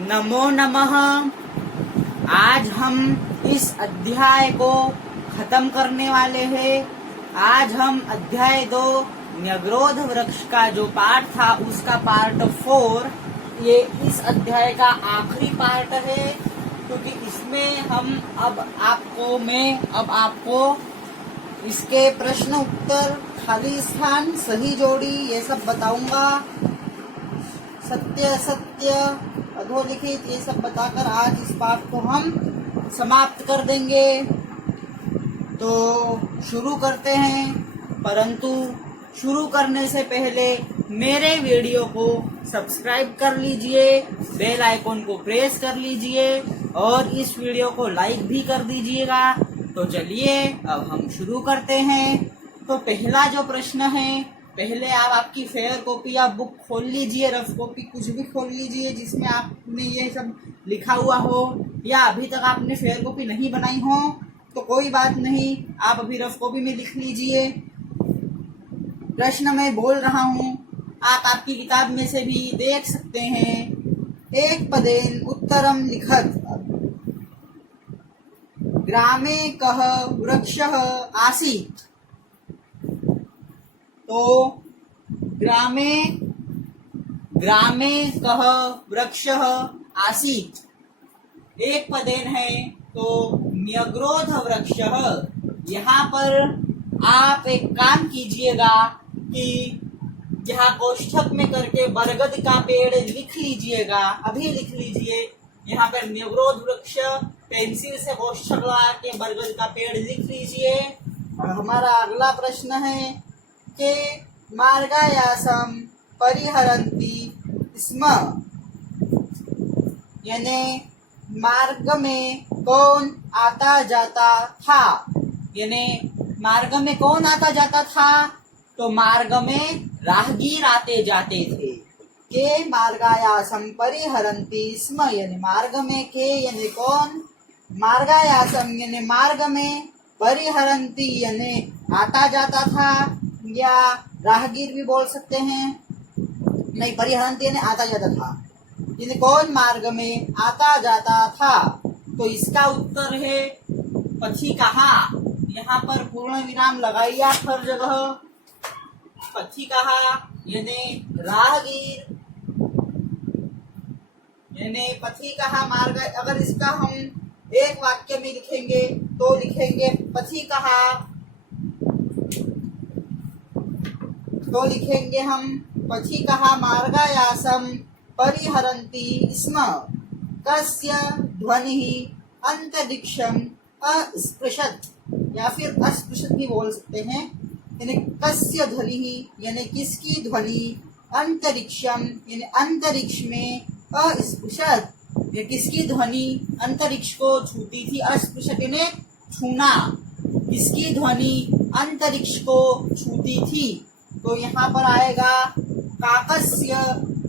नमो नमः। आज हम इस अध्याय को खत्म करने वाले हैं। आज हम अध्याय 2 न्यग्रोध वृक्ष का जो पार्ट था उसका पार्ट 4 ये इस अध्याय का आखिरी पार्ट है, क्योंकि इसमें हम अब आपको इसके प्रश्न उत्तर, खाली स्थान, सही जोड़ी ये सब बताऊंगा। सत्य असत्य, अधोलिखित ये सब बताकर आज इस पाठ को हम समाप्त कर देंगे। तो शुरू करते हैं, परंतु शुरू करने से पहले मेरे वीडियो को सब्सक्राइब कर लीजिए, बेल आइकॉन को प्रेस कर लीजिए और इस वीडियो को लाइक भी कर दीजिएगा। तो चलिए अब हम शुरू करते हैं। तो पहला जो प्रश्न है, पहले आप आपकी फेयर कॉपी या बुक खोल लीजिए, रफ कॉपी कुछ भी खोल लीजिए जिसमें आपने ये सब लिखा हुआ हो, या अभी तक आपने फेयर कॉपी नहीं बनाई हो तो कोई बात नहीं, आप अभी रफ कॉपी में लिख लीजिए। प्रश्न मैं बोल रहा हूँ, आप आपकी किताब में से भी देख सकते हैं। एक पदेन उत्तरम लिखत, ग्रामे कः वृक्षः आसीत्। तो ग्रामे कः वृक्षः आसीत् एक पदेन है, तो न्यग्रोध वृक्षः। यहाँ पर आप एक काम कीजिएगा कि यहाँ कोष्ठक में करके बरगद का पेड़ लिख लीजिएगा, अभी लिख लीजिए। यहाँ पर न्यग्रोध वृक्ष पेंसिल से कोष्ठक लगा के बरगद का पेड़ लिख लीजिए। और हमारा अगला प्रश्न है कि मार्गायासम परिहरन्ति स्म, यानी मार्ग में कौन आता जाता था, यानी मार्ग में कौन आता जाता था, तो मार्ग में राहगीर आते जाते थे। के मार्गायासम परिहरन्ति स्म, यानी मार्ग में के यानी कौन, मार्गायासम यानी मार्ग में, परिहरन्ति यानी आता जाता था, या राहगीर भी बोल सकते हैं। नहीं, परिहरन्ति यानी आता जाता था, यानी कौन मार्ग में आता जाता था। तो इसका उत्तर है पथिकहा। यहाँ पर पूर्ण विराम लगाइए आप हर जगह। पथिकहा यानी राहगीर, यानी पथिकहा मार्ग। अगर इसका हम एक वाक्य में लिखेंगे तो लिखेंगे पथिकहा, तो लिखेंगे हम पथिकहा मार्गायासम परिहरन्ति स्म, कस्य ध्वनिः अंतरिक्षम अस्पृशत्, या फिर अस्पृशत् भी बोल सकते हैं। यानी कस्य ध्वनिः यानी किसकी ध्वनि, अंतरिक्षम यानी अंतरिक्ष में, अस्पृशत् ये किसकी ध्वनि अंतरिक्ष को छूती थी, अस्पृशत् यानी छूना, किसकी ध्वनि अंतरिक्ष को छूती थी। तो यहाँ पर आएगा काकस्य।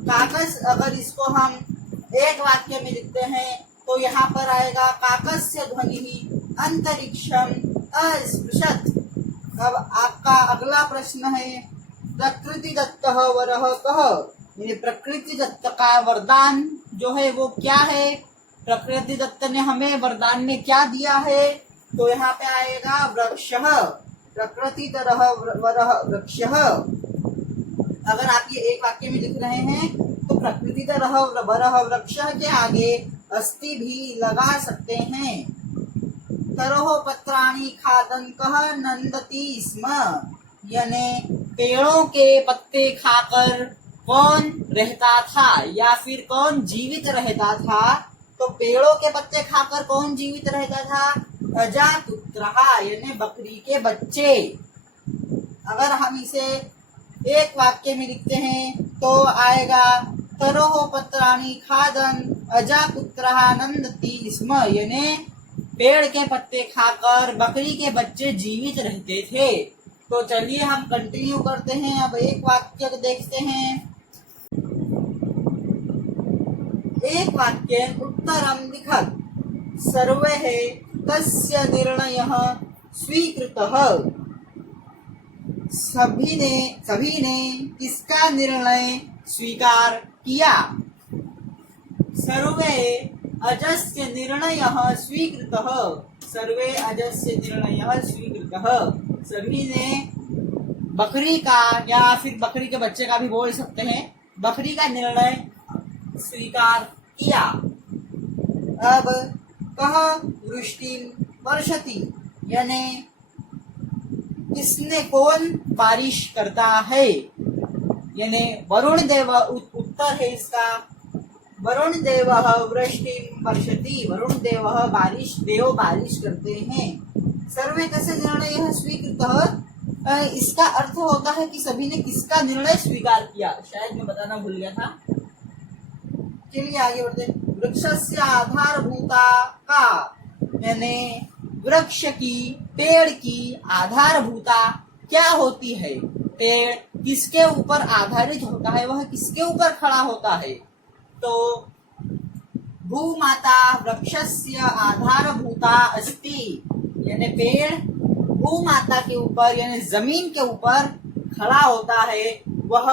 काकस अगर इसको हम एक वाक्य में लिखते हैं तो यहाँ पर आएगा काकस्य ध्वनिः अंतरिक्षम अस्पृशत्। अब आपका अगला प्रश्न है, प्रकृति दत्तः वरः कः, यानी प्रकृति दत्त का वरदान जो है वो क्या है, प्रकृति दत्त ने हमें वरदान में क्या दिया है। तो यहाँ पे आएगा वृक्षः, प्रकृति तरह वरः वृक्षः। अगर आप ये एक वाक्य में लिख रहे हैं तो प्रकृति तरह वरः वृक्षः के आगे अस्ति भी लगा सकते हैं। तरोह पत्राणि खादन कः नंदति स्म, यानी पेड़ों के पत्ते खाकर कौन रहता था, या फिर कौन जीवित रहता था। तो पेड़ों के पत्ते खाकर कौन जीवित रहता था, अजातुत्रः यानी बकरी के बच्चे। अगर हम इसे एक वाक्य में लिखते हैं तो आएगा तरोह पत्राणि खादन अजापुत्रः नंदति स्म, यानी पेड़ के पत्ते खाकर बकरी के बच्चे जीवित रहते थे। तो चलिए हम कंटिन्यू करते हैं। अब एक वाक्य देखते हैं। एक वाक्य उत्तरम लिखत, सर्वैः तस्य निर्णयः स्वीकृतः, सभी ने किसका निर्णय स्वीकार किया। सर्वे अजस्य निर्णयः स्वीकृतः। सर्वे अजस्य निर्णयः स्वीकृतः। सभी ने बकरी का या फिर बकरी के बच्चे का भी बोल सकते हैं, बकरी का निर्णय स्वीकार किया। अब कह वृष्टि वर्षति यानी किसने कौन बारिश करता है, यानी वरुण देव उत्तर है इसका। वरुण देव वृष्टि वर्षति, वरुण देव बारिश करते हैं। सर्वे कस्य निर्णय स्वीकृतः, इसका अर्थ होता है कि सभी ने किसका निर्णय स्वीकार किया। शायद मैं बताना भूल गया था। चलिए आगे बढ़ते हैं। वृक्षस्य आधारभूता का, यानी वृक्ष की, पेड़ की आधारभूता क्या होती है। पेड़ किसके ऊपर आधारित होता है, वह किसके ऊपर खड़ा होता है। तो भूमाता वृक्षस्य आधारभूता अस्ति, यानी पेड़ भूमाता के ऊपर यानी जमीन के ऊपर खड़ा होता है, वह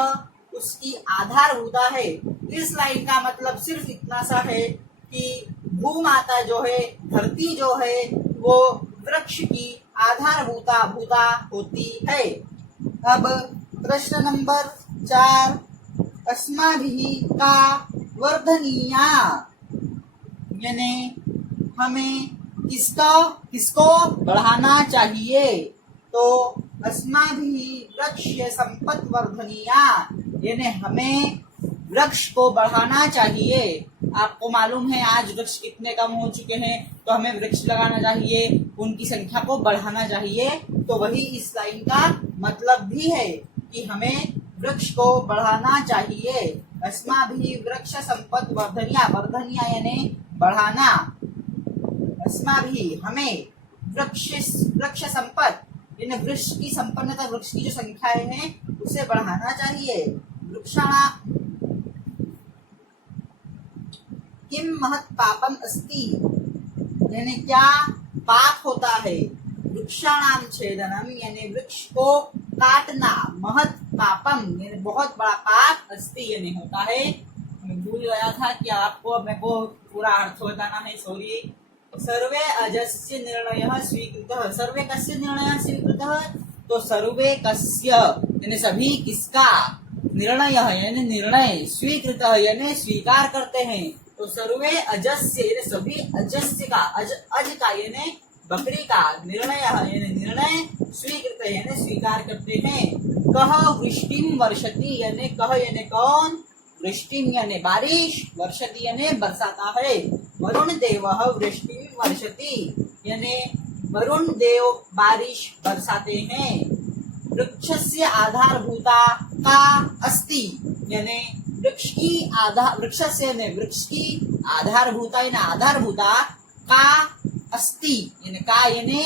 उसकी आधारभूता है। इस लाइन का मतलब सिर्फ इतना सा है कि भूमाता जो है, धरती जो है, वो वृक्ष की आधारभूता भूता होती है। अब प्रश्न नंबर 4, अस्माभिः का वर्धनीया, यानी हमें किसको बढ़ाना चाहिए। तो अस्माभिः वृक्ष संपत् वर्धनीया, यानी हमें वृक्ष को बढ़ाना चाहिए। आपको मालूम है आज वृक्ष कितने कम हो चुके हैं, तो हमें वृक्ष लगाना चाहिए, उनकी संख्या को बढ़ाना चाहिए। तो वही इस लाइन का मतलब भी है कि हमें वृक्ष को बढ़ाना चाहिए। अस्माभिः वृक्ष संपत् वर्धनीया, वर्धनीया यानी बढ़ाना। अस्माभिः हमें वृक्ष संपत् यानी वृक्ष की संपन्नता, वृक्ष की जो संख्याएं हैं उसे बढ़ाना चाहिए। वृक्षाणां किम महत् पापम अस्ति, यानी क्या पाप होता है। वृक्षाणां छेदनम यानी वृक्ष को काटना, महत् पापम यानी बहुत बड़ा पाप, अस्ति यानी होता है। मैं भूल गया था कि आपको मेरे को पूरा अर्थ बताना है, सॉरी। सर्वे अजस्य निर्णयः स्वीकृतः, सर्वे कस्य निर्णयः स्वीकृतः, तो सर्वे कस्य यानी सभी किसका, निर्णय यानी निर्णय, स्वीकृतः यानी स्वीकार करते हैं। तो सर्वे अजस्य यानी सभी अजस्य का, अज का यानी बकरी का, निर्णय यानी निर्णय, स्वीकृत यानी स्वीकार करते हैं। कह वृष्टिम वर्षति यानी कह यानी कौन, वृष्टिम यानी बारिश, वर्षति यानी बरसाता है। वरुण देव वृष्टिम वर्षति यानी वरुण देव बारिश बरसाते हैं। वृक्षस्य आधारभूता का अस्ति यानी वृक्ष की आधारभूता यानी आधारभूता का अस्ति यानी का यानी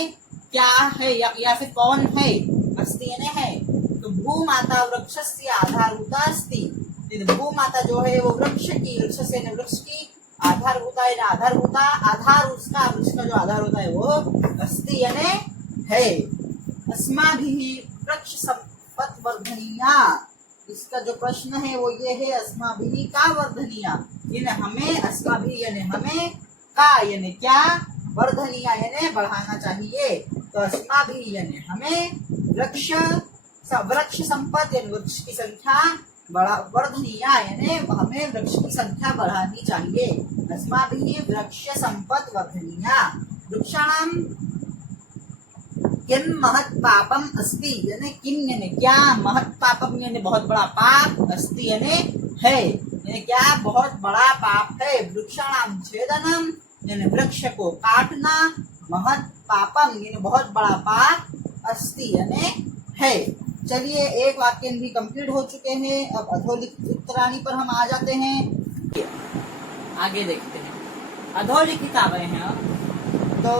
क्या है या फिर कौन है, अस्ति यानी है। तो भूमाता वृक्षस्य आधारभूता अस्ति, भूमाता जो है वो वृक्ष की आधारभूता यानी आधारभूता, आधार उसका, वृक्ष का जो आधार होता है वो अस्ति यानी है। अस्माभिः वृक्ष संपत् वर्धनीया, इसका जो प्रश्न है वो ये है, अस्माभिः का वर्धनीया यानी हमें, अस्माभिः यानी हमें, का यानी क्या, वर्धनीया यानी बढ़ाना चाहिए। तो अस्माभिः यानी हमें, वृक्ष संपत् यानी वृक्ष की संख्या, वर्धनीया यानी हमें वृक्ष की संख्या बढ़ानी चाहिए। अस्माभिः वृक्ष संपत् वर्धनीया। वृक्षाणां किम महत् पापम अस्ति यानी किम यानी क्या, महत् पापम यानी बहुत बड़ा पाप, अस्ति यानी है, यानी क्या बहुत बड़ा पाप है। वृक्षाणां छेदनम यानी वृक्ष को काटना, महत् पापम यानी बहुत बड़ा पाप, अस्ति यानी है। चलिए एक वाक्य भी कंप्लीट हो चुके हैं। अब अधोलिखित उत्तराणी पर हम आ जाते हैं। आगे देखते हैं, अधोलिखित आ गए हैं। तो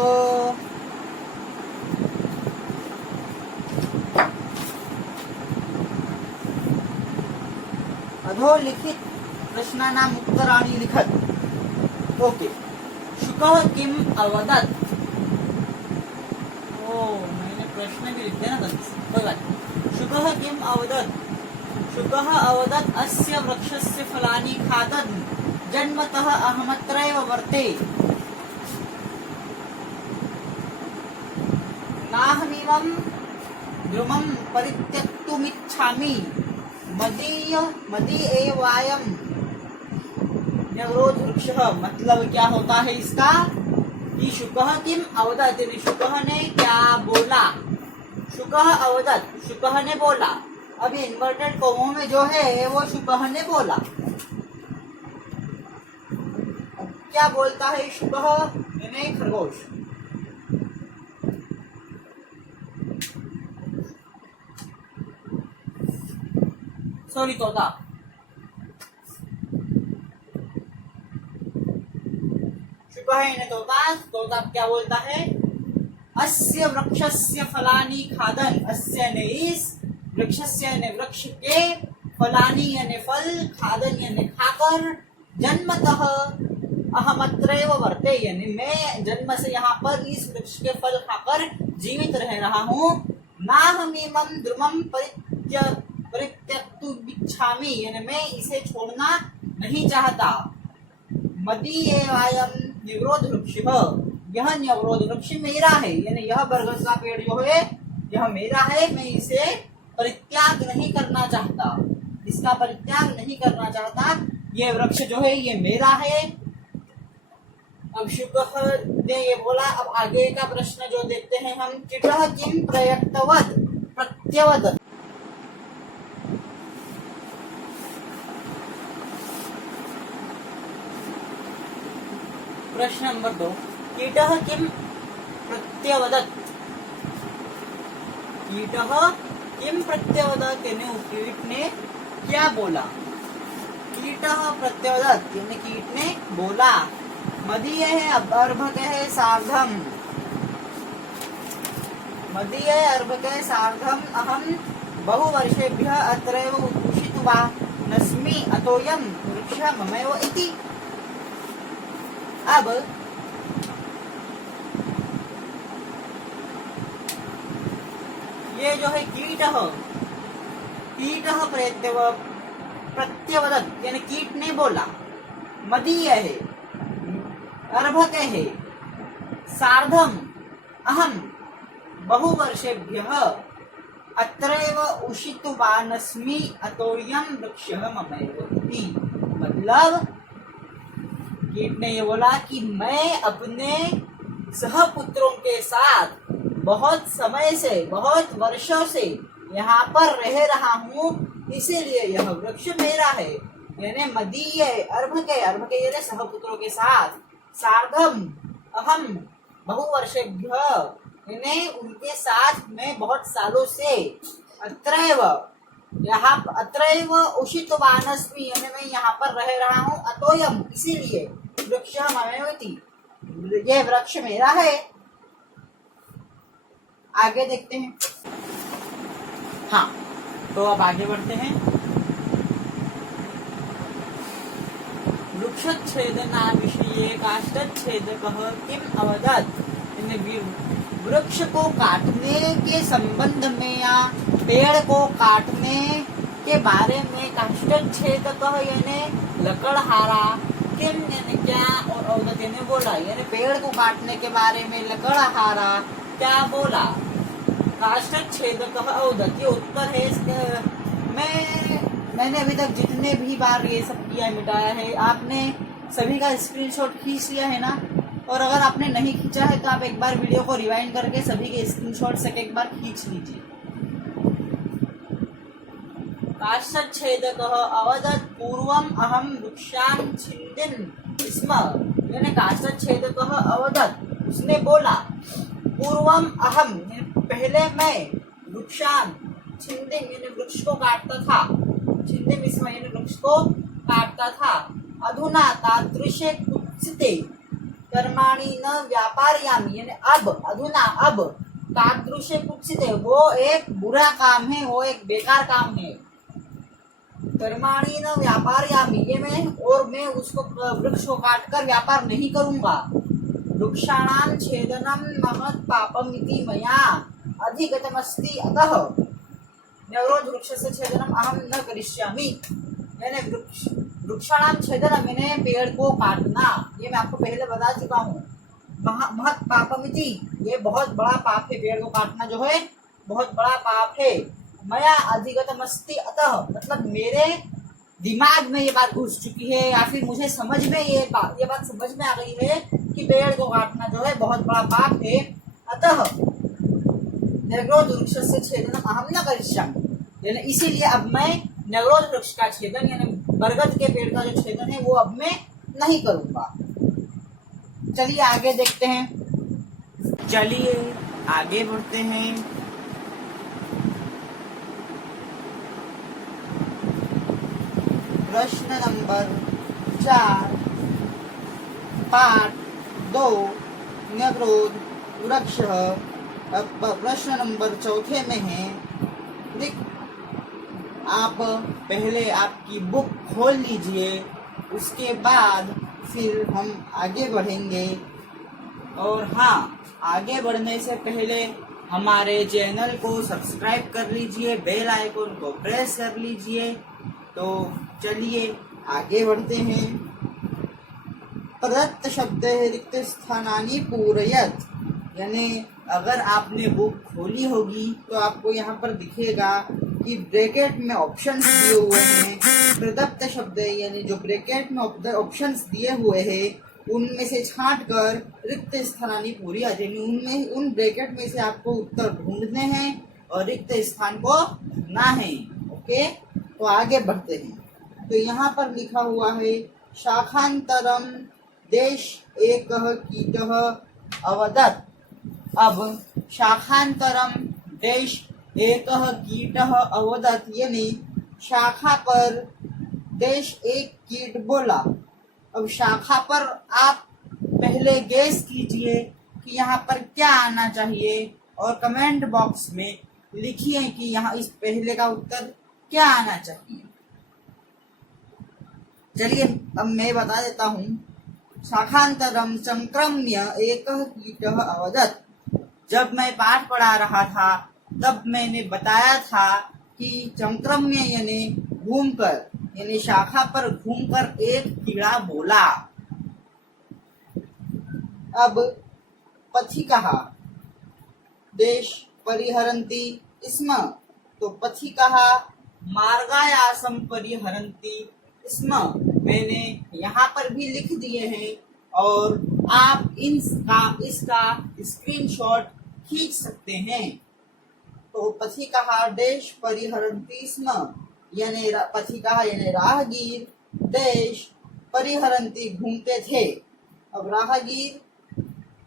अधोलिखित प्रश्नानाम् उत्तराणि लिखत। ओके, शुकः किम अवदत्, मैंने प्रश्न भी लिख दिया ना, कोई बात नहीं। शुकः किम अवदत्, शुकः अवदत् अस्य वृक्षस्य फलानि खादन्, जन्मतः अहमत्रैव वर्ते नाहमिमं द्रुमं परित्यक्तुमिच्छामि मदीयेवायं न्यवरोध वृक्षः। मतलब क्या होता है इसका कि शुकः किम अवदत्, शुकः ने क्या बोला, शुकः अवदत्, शुकः ने बोला। अब ये इन्वर्टेड कॉमों में जो है वो शुकः ने बोला। क्या बोलता है शुकः यानी खरगोश। सॉरी तोता। शुकः यानी तोता। तोता क्या बोलता है, अस्य वृक्षस्य फलानि खादन, अस्य यानी इस, वृक्षस्य यानी वृक्ष के, फलानि यानी फल, खादन यानी खाकर, जन्मतः अहमत्रैव वर्ते यानी मैं जन्म से यहाँ पर इस वृक्ष के फल खाकर जीवित रह रहा हूँ। नाहमिमं द्रुमं परित्यक्तुमिच्छामि यानी मैं इसे छोड़ना नहीं चाहता। मदीयेवायं न्यवरोध वृक्षः, यह न्यवरोध वृक्ष मेरा है यानी यह बरगद का पेड़ जो है यह मेरा है, मैं इसे परित्याग नहीं करना चाहता, इसका परित्याग नहीं करना चाहता। ये वृक्ष जो है ये मेरा है। अब शुकः ने ये बोला। अब आगे का प्रश्न जो देखते हैं हम, कीटः किम प्रयक्तवत् प्रत्यवदत्। प्रश्न नंबर 2, कीटः किम प्रत्यवदत्। कीटः किम प्रत्यवदत् यानी कीट ने क्या बोला। कीटः प्रत्यवदत् यानी कीट ने बोला। मदीय है अर्भक है सार्धम, मदीय अर्भक है सार्धम अहम बहुवर्षेभ्यः अत्रैव उषितवानस्मि अतोऽयं वृक्षः ममैव इति। अब ये जो है कीटः, कीटः प्रत्यवदत् यानी कीट ने बोला। मदीय है, अर्भक है, सार्धम अहम बहुवर्षेभ्यः अत्रैव उषितवानस्मि अतोऽयं वृक्षः ममैव इति। मतलब कीट ने ये बोला कि मैं अपने सहपुत्रों के साथ बहुत समय से, बहुत वर्षों से यहाँ पर रह रहा हूँ, इसीलिए यह वृक्ष मेरा है। यानी मदीय अर्भक यानी सहपुत्रों के साथ, सार्धम अहम बहुवर्षेभ्यः यानी उनके साथ मैं बहुत सालों से, अत्रैव यहाँ अत्रैव उषितवानस्मि यानी मैं यहाँ पर रह रहा हूँ, अतोयम इसीलिए, वृक्षः ममैव इति ये वृक्ष मेरा है। आगे देखते हैं। हाँ, तो अब आगे बढ़ते हैं। वृक्षच्छेदना विषये काष्ठच्छेदकः किम अवदत्। वृक्ष को काटने के संबंध में या पेड़ को काटने के बारे में काष्ठच्छेदकः यानी लकड़हारा, किम यानी क्या, और अवदत् यानी बोला। यानी पेड़ को काटने के बारे में लकड़हारा क्या बोला। काष्ठच्छेदकः अवदत् ये उत्तर है। मैंने अभी तक जितने भी बार ये सब किया मिटाया है, आपने सभी का स्क्रीनशॉट खींच लिया है ना। और अगर आपने नहीं खींचा है तो आप एक बार वीडियो को रिवाइंड करके सभी के स्क्रीनशॉट एक बार खींच लीजिए। काष्ठच्छेदकः अवदत् पूर्वम् अहं वृक्षान् छिन्दिन् स्म। यानी काष्ठच्छेदकः अवदत् उसने बोला, पूर्वम् अहं पहले मैं, वृक्षान् छिन्दिन् यानी वृक्ष को काटता था, छिन्दिन् स्म यानी वृक्ष को काटता था। अधुना तादृशे कुत्सिते कर्माणि न व्यापारयामि यानी अब, अधुना अब, तादृशे कुत्सिते वो एक बुरा काम है, वो एक बेकार काम है। कर्माणि न व्यापारयामि ये मैं उसको वृक्ष को काटकर व्यापार नहीं करूंगा। वृक्षाणां छेदनं महत् पापम् इति मया अधिगतमस्ति अतः न्यवरोध वृक्षस्य छेदनम् अहं न करिष्यामि। यानी वृक्षाणाम छेदनम यानी पेड़ को काटना, ये मैं आपको पहले बता चुका हूँ। महत पापमिति, ये बहुत बड़ा पाप है, पेड़ को काटना जो है बहुत बड़ा पाप है। मया अधिगतमस्ति अतः, मतलब मेरे दिमाग में ये बात घुस चुकी है या फिर मुझे समझ में ये बात समझ में आ गई है कि पेड़ को काटना जो है बहुत बड़ा पाप है। अतः न्यग्रोध वृक्ष से छेदन अहम न करिष्यामि, यानी इसीलिए अब मैं न्यग्रोध वृक्ष का छेदन यानी बरगद के पेड़ का जो छेदन है वो अब मैं नहीं करूंगा। चलिए आगे देखते हैं। चलिए आगे बढ़ते हैं। प्रश्न नंबर 4 पाठ 2 न्यग्रोध वृक्ष। अब प्रश्न नंबर 4 में है, आप पहले आपकी बुक खोल लीजिए, उसके बाद फिर हम आगे बढ़ेंगे। और हाँ, आगे बढ़ने से पहले हमारे चैनल को सब्सक्राइब कर लीजिए, बेल आइकन को प्रेस कर लीजिए। तो चलिए आगे बढ़ते हैं। प्रदत्त शब्द रिक्त स्थानानि पूरयत, यानी अगर आपने बुक खोली होगी तो आपको यहाँ पर दिखेगा कि ब्रैकेट में ऑप्शंस दिए हुए हैं। प्रदत्त शब्द यानी जो ब्रैकेट में ऑप्शंस दिए हुए हैं उनमें से छांट कर रिक्त स्थानानि पूरयत, यानी उनमें उन ब्रैकेट में से आपको उत्तर ढूंढने हैं और रिक्त स्थान को भरना है। ओके, तो आगे बढ़ते हैं। तो यहाँ पर लिखा हुआ है शाखांतरम देश एकः कीटः अवदत्। अब शाखांतरम देश एकः कीटः अवदत् यानी शाखा पर देश एक कीट बोला। अब शाखा पर आप पहले गेस कीजिए कि यहाँ पर क्या आना चाहिए और कमेंट बॉक्स में लिखिए कि यहाँ इस पहले का उत्तर क्या आना चाहिए। चलिए अब मैं बता देता हूँ। शाखांतरम संक्रम्य एकः कीटः अवदत्। जब मैं पाठ पढ़ा रहा था तब मैंने बताया था कि संक्रम्य यानी घूमकर, यानी शाखा पर घूमकर एक कीड़ा बोला। अब पथिकः देश परिहरन्ति स्म, तो पथिकः मार्गायासम परिहरन्ति स्म मैंने यहाँ पर भी लिख दिए हैं और आप इसका स्क्रीनशॉट खींच सकते हैं। तो पथिकः देश परिहरन्ति स्म यानी पथिकः यानी राहगीर, देश परिहरन्ति घूमते थे। अब राहगीर,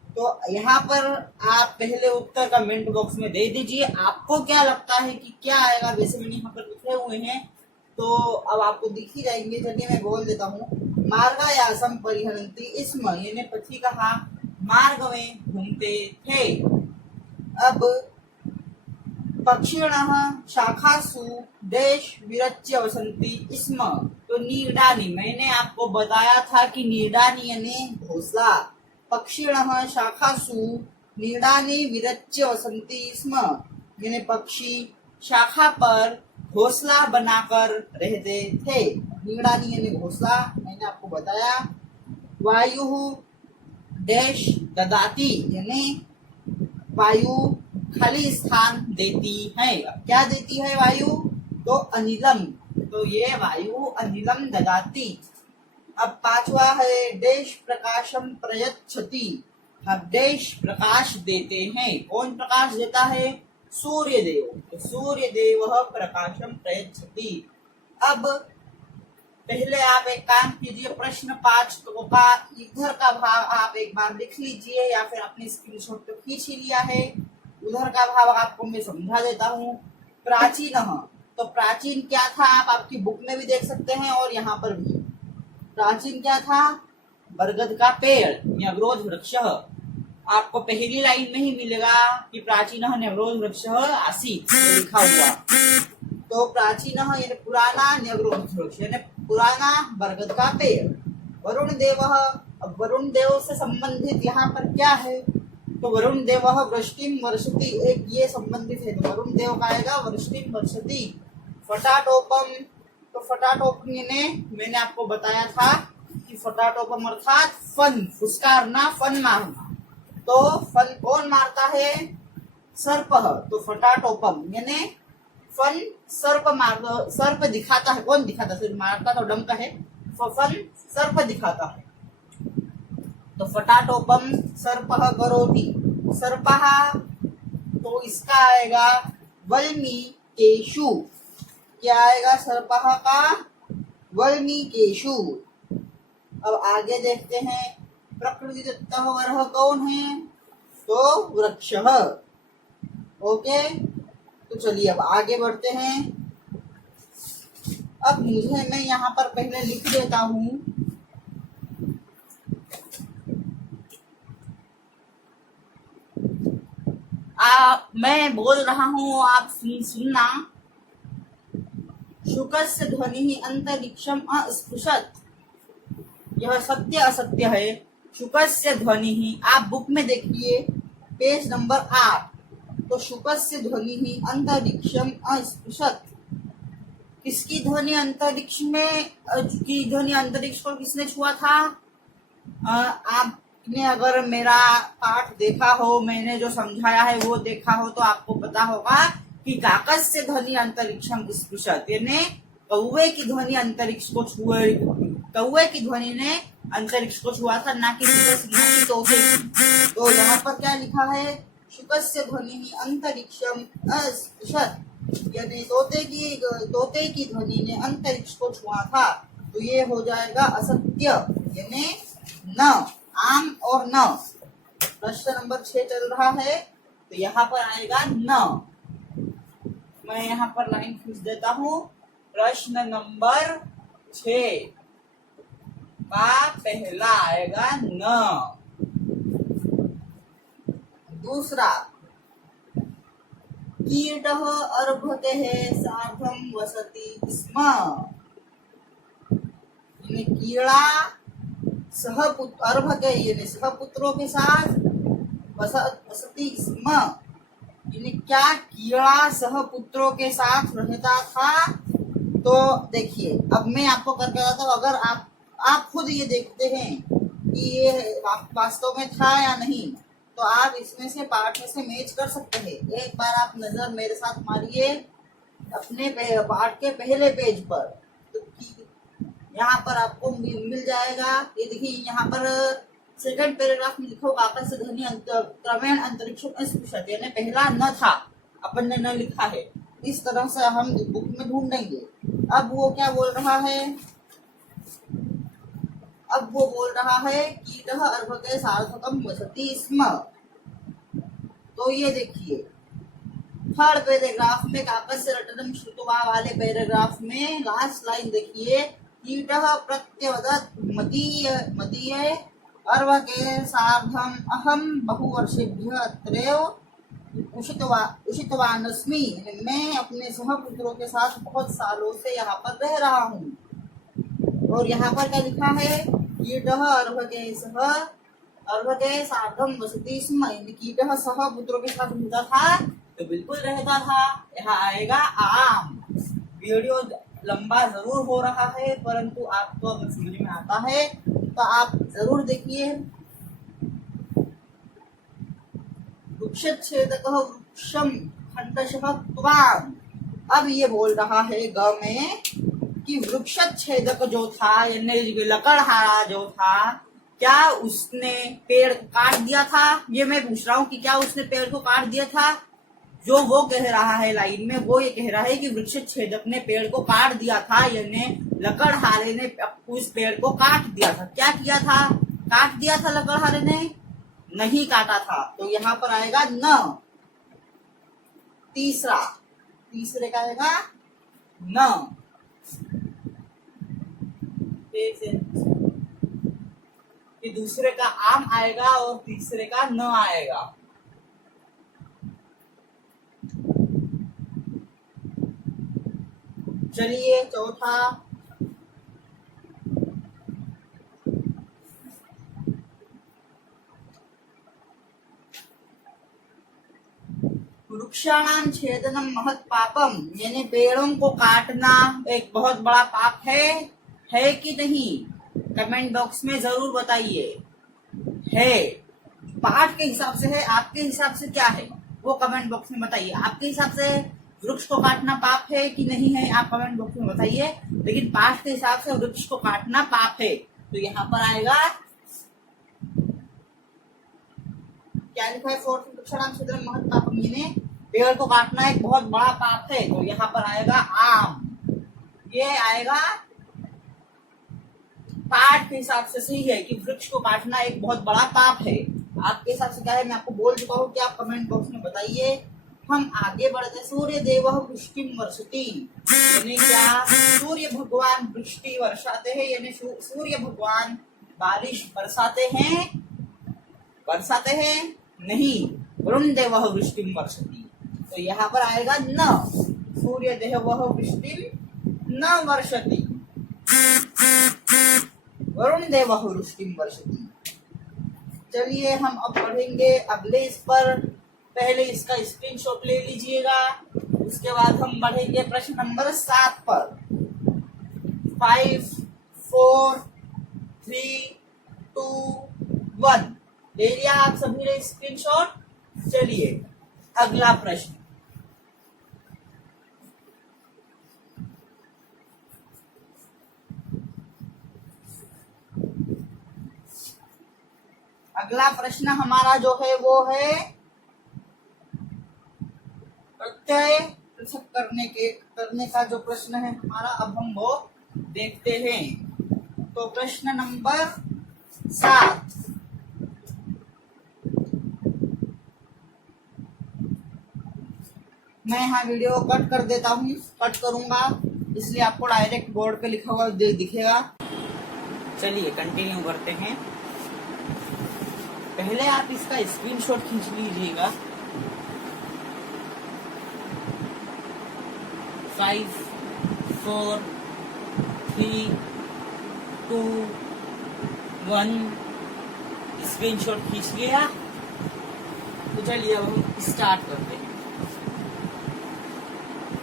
तो यहाँ पर आप पहले उत्तर कमेंट बॉक्स में दे दीजिए। आपको क्या लगता है कि क्या आएगा? वैसे मैंने यहाँ पर लिखे हुए हैं तो अब आपको दिख ही जाएंगे। चलिए मैं बोल देता हूँ। मार्गायासम परिहरन्ति स्म यानी पथिकः मार्ग में घूमते थे। अब पक्षिणः शाखासु देश विरच्य वसन्ति स्म, तो नीडानी, मैंने आपको बताया था कि नीडानी यानी घोंसला। पक्षिणः शाखासु नीडानी विरच्य वसन्ति स्म यानी पक्षी शाखा पर घोंसला बनाकर रहते थे। नीडानी यानी घोंसला, मैंने आपको बताया। वायु देश ददाती यानी वायु खाली स्थान देती है। अब क्या देती है वायु? तो अनिलम, तो ये वायु अनिलम ददाती। अब 5वां है देश प्रकाशम प्रयच्छति। अब देश प्रकाश देते हैं। कौन प्रकाश देता है? सूर्य देव, तो सूर्य देव प्रकाशम प्रयच्छति। अब पहले आप एक काम कीजिए, प्रश्न 5 का इधर का भाव आप एक बार लिख लीजिए या फिर अपने स्क्रीनशॉट तो खींच ही लिया है। उधर का भाव आपको मैं समझा देता हूँ। प्राचीन, तो प्राचीन क्या था आप आपकी बुक में भी देख सकते हैं और यहाँ पर भी। प्राचीन क्या था? बरगद का पेड़, न्यग्रोध वृक्ष। आपको पहली लाइन में ही मिलेगा कि प्राचीन न्यग्रोध वृक्ष आसीत् लिखा हुआ। तो प्राचीन यानी पुराना, न्यग्रोध वृक्ष यानी पुराना बरगद का पेड़। वरुण देव, अब वरुण देव से संबंधित यहाँ पर क्या है? तो वरुण देव वृष्टिम वर्षति, एक ये संबंधित है। तो वरुण देव का आएगा वृष्टिम वर्षति। फटाटोपम तो फटाटोपम यानी मैंने आपको बताया था कि फटाटोपम अर्थात फन फुसकारना, फन मारना। तो फन कौन मारता है? सर्प। तो फटाटोपम यानी फन सर्प मार, सर्प दिखाता है। कौन दिखाता है? सिर्फ मारता तो डंक है। फन सर्प दिखाता है। तो फटाटोपम सर्प करोति। सर्प तो इसका आएगा वल्मीकेषु। क्या आएगा सर्पः का? वल्मीकेषु। अब आगे देखते हैं प्रकृतिदत्तः वरः कौन है? तो वृक्षः। ओके, तो चलिए अब आगे बढ़ते हैं। अब मैं यहाँ पर पहले लिख देता हूँ। मैं बोल रहा हूँ, आप सुनना। शुकस्य ध्वनि अंतरिक्षम अस्पृशत। यह सत्य असत्य है। शुकस्य ध्वनि, आप बुक में देखिए पेज नंबर 8। तो शुकस्य ध्वनि अंतरिक्षम अस्पृशत। किसकी ध्वनि अंतरिक्ष में, की ध्वनि अंतरिक्ष को किसने छुआ था? आपने अगर मेरा पाठ देखा हो, मैंने जो समझाया है वो देखा हो, तो आपको पता होगा कि काकस्य ध्वनि अंतरिक्षम स्पृशत यानी कौवे की ध्वनि अंतरिक्ष को छुए। कौवे की ध्वनि ने अंतरिक्ष को छुआ था, ना कि तोते की। तो यहाँ पर क्या लिखा है? शुकस्य ध्वनि अंतरिक्षम अस्पृशत यानी तोते की ध्वनि ने अंतरिक्ष को छुआ था। तो ये हो जाएगा असत्य यानी न। आम और न। प्रश्न नंबर 6 चल रहा है, तो यहाँ पर आएगा न। मैं यहाँ पर लाइन खींच देता हूँ। प्रश्न नंबर 6 का पहला आएगा न। दूसरा, कीटः अर्भतेः सार्धं वसति स्म। कीड़ा अर्भते यानी सहपुत्रों के साथ वसति स्म यानी क्या कीड़ा सहपुत्रों के साथ रहता था? तो देखिए, अब मैं आपको करके बताता हूँ। अगर आप खुद ये देखते हैं कि ये वास्तव में था या नहीं, तो आप इसमें से पाठ में से मैच कर सकते हैं। एक बार आप नजर मेरे साथ मारिए अपने पाठ के पहले पेज पर। तो यहाँ पर आपको मिल जाएगा। ये देखिए, यहाँ पर सेकंड पैराग्राफ में लिखा होगा आकाश से ध्वनि क्रमेण अंतरिक्ष अस्पृशत यानी पहला न था, अपन ने न लिखा है। इस तरह से हम बुक में ढूंढेंगे। अब वो क्या बोल रहा है? अब वो बोल रहा है कीटः अर्भते सार्धकम वसति स्म। तो ये देखिए थर्ड पैराग्राफ में काकस्य रटनम श्रुत्वा वाले पैराग्राफ में लास्ट लाइन देखिए, कीटः प्रत्यवदत् मदीये अर्भके सार्धम अहम बहुवर्षेभ्यः अत्रैव उषितवानस्मि। मैं अपने सहपुत्रों के साथ बहुत सालों से यहाँ पर रह रहा हूँ। और यहाँ पर क्या लिखा है? कीटः अर्भके सार्धम वसति स्म यानी कीटः सहपुत्रों के साथ रहता था, तो बिल्कुल रहता था। यहाँ आएगा आम। वीडियो लंबा जरूर हो रहा है, परंतु आपको अगर समझ में आता है तो आप जरूर देखिए। वृक्षच्छेदकः वृक्षम खंडशः त्वाम्। अब ये बोल रहा है ग में कि वृक्षच्छेदक जो था यानी लकड़हारा जो था, क्या उसने पेड़ काट दिया था? ये मैं पूछ रहा हूँ कि क्या उसने पेड़ को काट दिया था? जो वो कह रहा है लाइन में, वो ये कह रहा है कि वृक्षच्छेदक ने पेड़ को काट दिया था यानी लकड़हारे ने उस पेड़ को काट दिया था। क्या किया था? काट दिया था लकड़हारे ने? नहीं काटा था। तो यहाँ पर आएगा न। तीसरे का आएगा न। कि दूसरे का आम आएगा और तीसरे का न आएगा। चलिए चौथा, वृक्षाणाम छेदनम महत पापम, यानी पेड़ों को काटना एक बहुत बड़ा पाप है कि नहीं? कमेंट बॉक्स में जरूर बताइए। है, पाठ के हिसाब से है, आपके हिसाब से क्या है वो कमेंट बॉक्स में बताइए। आपके हिसाब से वृक्ष को काटना पाप है कि नहीं है, आप कमेंट बॉक्स में बताइए। लेकिन पाठ के हिसाब से वृक्ष को काटना पाप है, तो यहाँ पर आएगा क्या लिखा है? वृक्षाणाम छेदनम महत पापम, यानी पेड़ को काटना एक बहुत बड़ा पाप है, तो यहाँ पर आएगा आम। ये आएगा पाठ के हिसाब से सही है कि वृक्ष को काटना एक बहुत बड़ा पाप है। आपके हिसाब से क्या है मैं आपको बोल चुका हूँ कि आप कमेंट बॉक्स में बताइए। हम आगे बढ़ते हैं। सूर्य देव वृष्टिम वर्षति, यानी क्या? सूर्य भगवान वृष्टि वर्षाते हैं, यानी सूर्य भगवान बारिश बरसाते हैं नहीं। वरुण देव वृष्टिम वर्षति, तो यहाँ पर आएगा न। सूर्य देव वृष्टिम न वर्षति, वरुण देव वृष्टिम वर्षति। चलिए हम अब बढ़ेंगे अगले इस पर। पहले इसका स्क्रीनशॉट ले लीजिएगा, उसके बाद हम बढ़ेंगे प्रश्न नंबर 7 पर। 5 4 3 2 1 ले लिया आप सभी ने स्क्रीनशॉट। चलिए अगला प्रश्न। अगला प्रश्न हमारा जो है वो है प्रत्यय पृथक करने का जो प्रश्न है हमारा, अब हम वो देखते हैं। तो प्रश्न नंबर 7, मैं यहाँ वीडियो कट कर देता हूँ, कट करूंगा इसलिए आपको डायरेक्ट बोर्ड पे लिखा हुआ दिखेगा। चलिए कंटिन्यू करते हैं। पहले आप इसका स्क्रीनशॉट खींच लीजिएगा। 5 4 3 2 1 स्क्रीनशॉट खींच लिया। तो चलिए अब हम स्टार्ट करते हैं।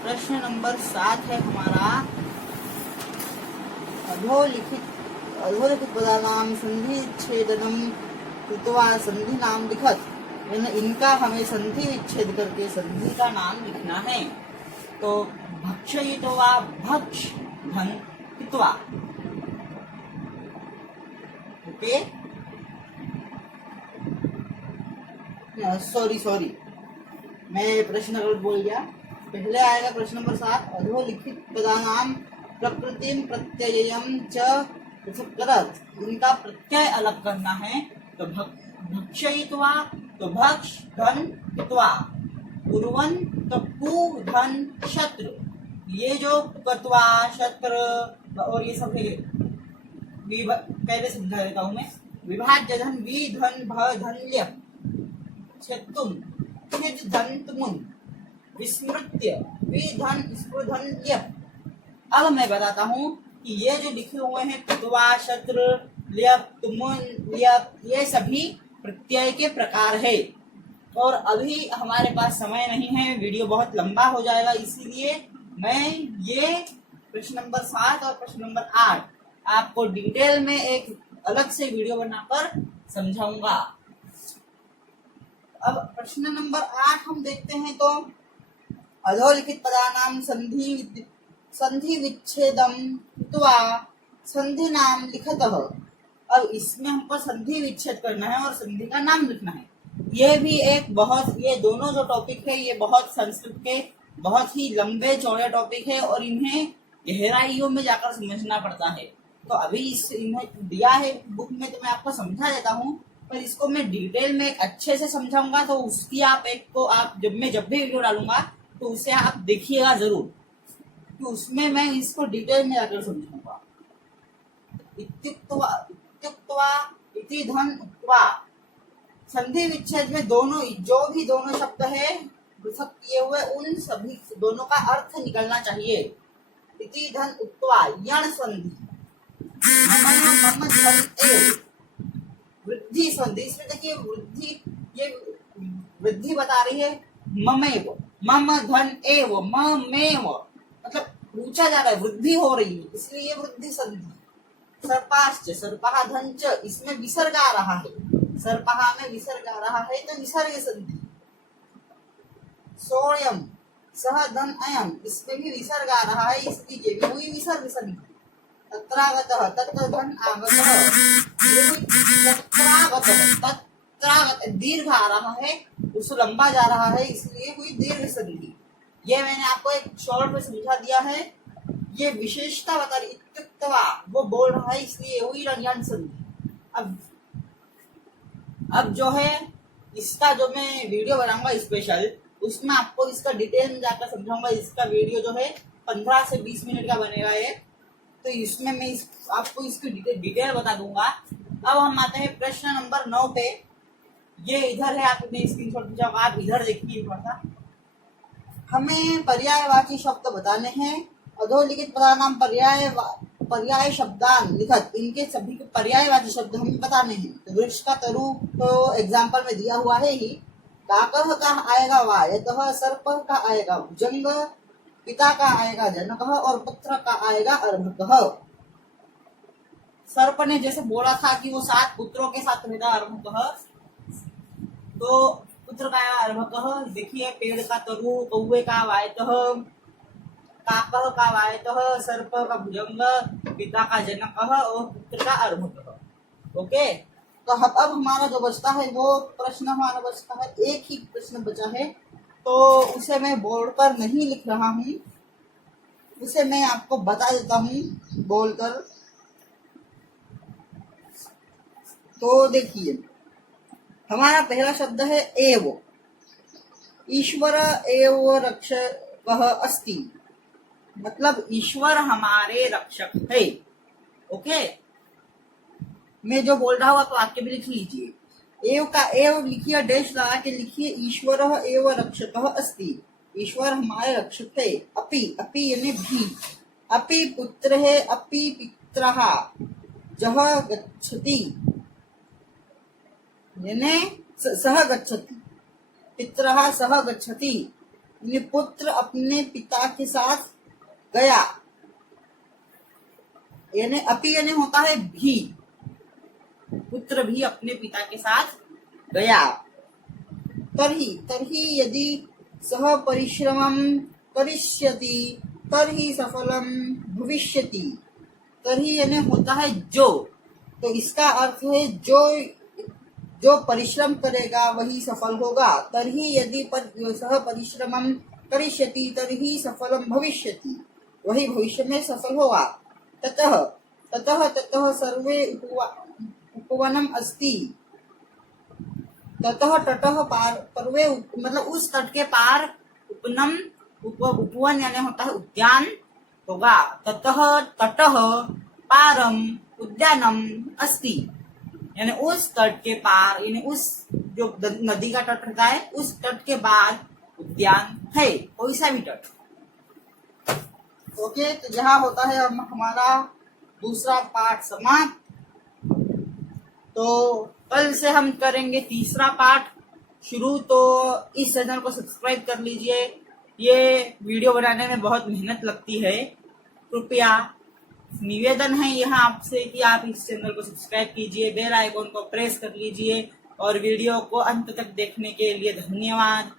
प्रश्न नंबर 7 है हमारा, अधोलिखित पदानाम संधि छेदनम कृत्वा संधि नाम लिखत, इनका हमें संधि विच्छेद करके संधि का नाम लिखना है। तो भक्षयित्वा भक्ष धन कृत्वा, ओके, सॉरी मैं प्रश्न गलत बोल गया। पहले आएगा प्रश्न नंबर 7, अधोलिखित पदानाम प्रकृतिम प्रत्ययम च पृथक करत, इनका प्रत्यय अलग करना है। तो भक्षयित्वा, तो भक्ष धन कृत्वा, कुर्वन् तो कु धन शत्रु, ये जो कृत्वा शत्रु और ये सब है, पहले समझा देता हूं मैं। विभाज्य धन वि धन भ धन ल्य, छेत्तुम छिद धन तुमुन, विस्मृत्य वि धन स्पृधन ल्य। अब मैं बताता हूँ कि ये जो लिखे हुए हैं कृत्वा शत्रु ल्यप तुमुन ल्यप, ये सभी प्रत्यय के प्रकार है। और अभी हमारे पास समय नहीं है, वीडियो बहुत लंबा हो जाएगा, इसीलिए मैं ये प्रश्न नंबर 7 और प्रश्न नंबर 8 आपको डिटेल में एक अलग से वीडियो बनाकर समझाऊंगा। अब प्रश्न नंबर 8 हम देखते हैं। तो अधोलिखित पदानाम संधि विच्छेदम कृत्वा संधि नाम लिखतः, अब इसमें हमको संधि विच्छेद करना है और संधि का नाम लिखना है। ये दोनों जो टॉपिक है ये बहुत संस्कृत के बहुत ही लंबे चौड़े टॉपिक है और इन्हें गहराइयों में जाकर समझना पड़ता है। तो अभी इन्हें दिया है बुक में, तो मैं आपको समझा देता हूँ, पर इसको मैं डिटेल में अच्छे से समझाऊंगा। तो उसकी आप जब भी वीडियो डालूंगा तो उसे आप देखिएगा जरूर, कि उसमें मैं इसको डिटेल में जाकर समझाऊंगा। इत्युक्त्वा इति धन उक्त्वा, संधि विच्छेद में दोनों शब्द है पृथक किए हुए, उन सभी दोनों का अर्थ निकलना चाहिए। इति धन उक्त्वा यण संधि, मम धन एव, वृद्धि संधि, इसमें देखिए वृद्धि, ये वृद्धि बता रही है, ममेव, मम ध्वन एव, ममेव, मतलब पूछा जा रहा है, वृद्धि हो रही है, इसलिए ये वृद्धि संधि। सर्पाश्च, सर्पः धन च, इसमें विसर्ग आ रहा है, सर्पः में विसर्ग आ रहा है तो विसर्ग संधि। सोयम, सह धन अयम, इसमें भी विसर्ग आ रहा है, इसलिए भी हुई विसर्ग संधि। तत्रागतः, तत्र धन आगतः, ये हुई तत्रागतः, तत्रागत, दीर्घ आ रहा है, उसको लंबा जा रहा है, इसलिए हुई दीर्घ संधि। ये मैंने आपको एक शॉर्ट में समझा दिया है, ये विशेषता बता रही, इत्युक्त्वा, वो बोल रहा है, इसलिए हुई रंजन संधि। अब जो है इसका जो मैं वीडियो बनाऊंगा स्पेशल, उसमें आपको इसका डिटेल में जाकर समझाऊंगा। इसका वीडियो जो है 15 से 20 मिनट का बनेगा ये, तो इसमें मैं आपको इसकी डिटेल बता दूंगा। अब हम आते हैं प्रश्न नंबर 9 पे। ये इधर है, आपने स्क्रीनशॉट खींचा, आप इधर देखिए थोड़ा सा। हमें पर्यायवाची शब्द बताने हैं। अधोलिखित पदानाम पर्याय शब्दान लिखत, इनके सभी के पर्यायवाची शब्द हमें बताने हैं। तो वृक्ष का तरु तो एग्जाम्पल में दिया हुआ है ही। काकः का आएगा वायतः, सर्प का आएगा भुजंग, पिता का आएगा जनकः और पुत्र का आएगा अर्भकः। सर्प ने जैसे बोला था कि वो 7 पुत्रों के साथ रहता अर्भकः, तो पुत्र का आएगा अर्भकः। देखिए पेड़ का तरु, कौवे का वायतः, काकः का वायतः, सर्प का भुजंग, पिता का जनकः और पुत्र का अर्भकः। ओके, तो अब हमारा जो बचता है वो प्रश्न हमारा बचता है, एक ही प्रश्न बचा है, तो उसे मैं बोर्ड पर नहीं लिख रहा हूँ, उसे मैं आपको बता देता हूँ बोलकर। तो देखिए, हमारा पहला शब्द है एव। ईश्वर एव रक्षकः अस्ति, मतलब ईश्वर हमारे रक्षक है। ओके, मैं जो बोल रहा हूँ आप वाक्य भी लिख लीजिए। एव का एव लिखिए, डैश लगा के लिखिए, ईश्वर एव रक्षकः अस्ति, ईश्वर हमारे रक्षक है। अपि, अपि यानी भी, अपि पुत्र है, अपि पित्रः, जह गच्छति यानी सह गच्छति, पित्रः सह गच्छति, पुत्र अपने पिता के साथ गया, यानी अपि यानी होता है भी, पुत्र भी अपने पिता के साथ गया। तर्हि यदि सह परिश्रमं करिष्यति तर्हि सफलम भविष्यति। तर्हि यानी होता है जो, तो इसका अर्थ है जो परिश्रम करेगा वही सफल होगा। तर्हि यदि सह परिश्रमं करिष्यति तर्हि सफलम भविष्यति, वही भविष्य में सफल होगा। ततः सर्वे उपवनम अस्ति, ततः तटः पर्वे, मतलब उस तट के पार, उपनम उपवन यानी होता है उद्यान होगा। ततः तटः पारम उद्यानम अस्ति, यानी उस तट के पार, यानी उस जो नदी का तट रहता है उस तट के बाद उद्यान है, कोई सा भी तट। ओके, तो यहाँ होता है हमारा दूसरा पाठ समाप्त। तो कल से हम करेंगे तीसरा पाठ शुरू। तो इस चैनल को सब्सक्राइब कर लीजिए, ये वीडियो बनाने में बहुत मेहनत लगती है। कृपया निवेदन है यहाँ आपसे कि आप इस चैनल को सब्सक्राइब कीजिए, बेल आइकन को प्रेस कर लीजिए, और वीडियो को अंत तक देखने के लिए धन्यवाद।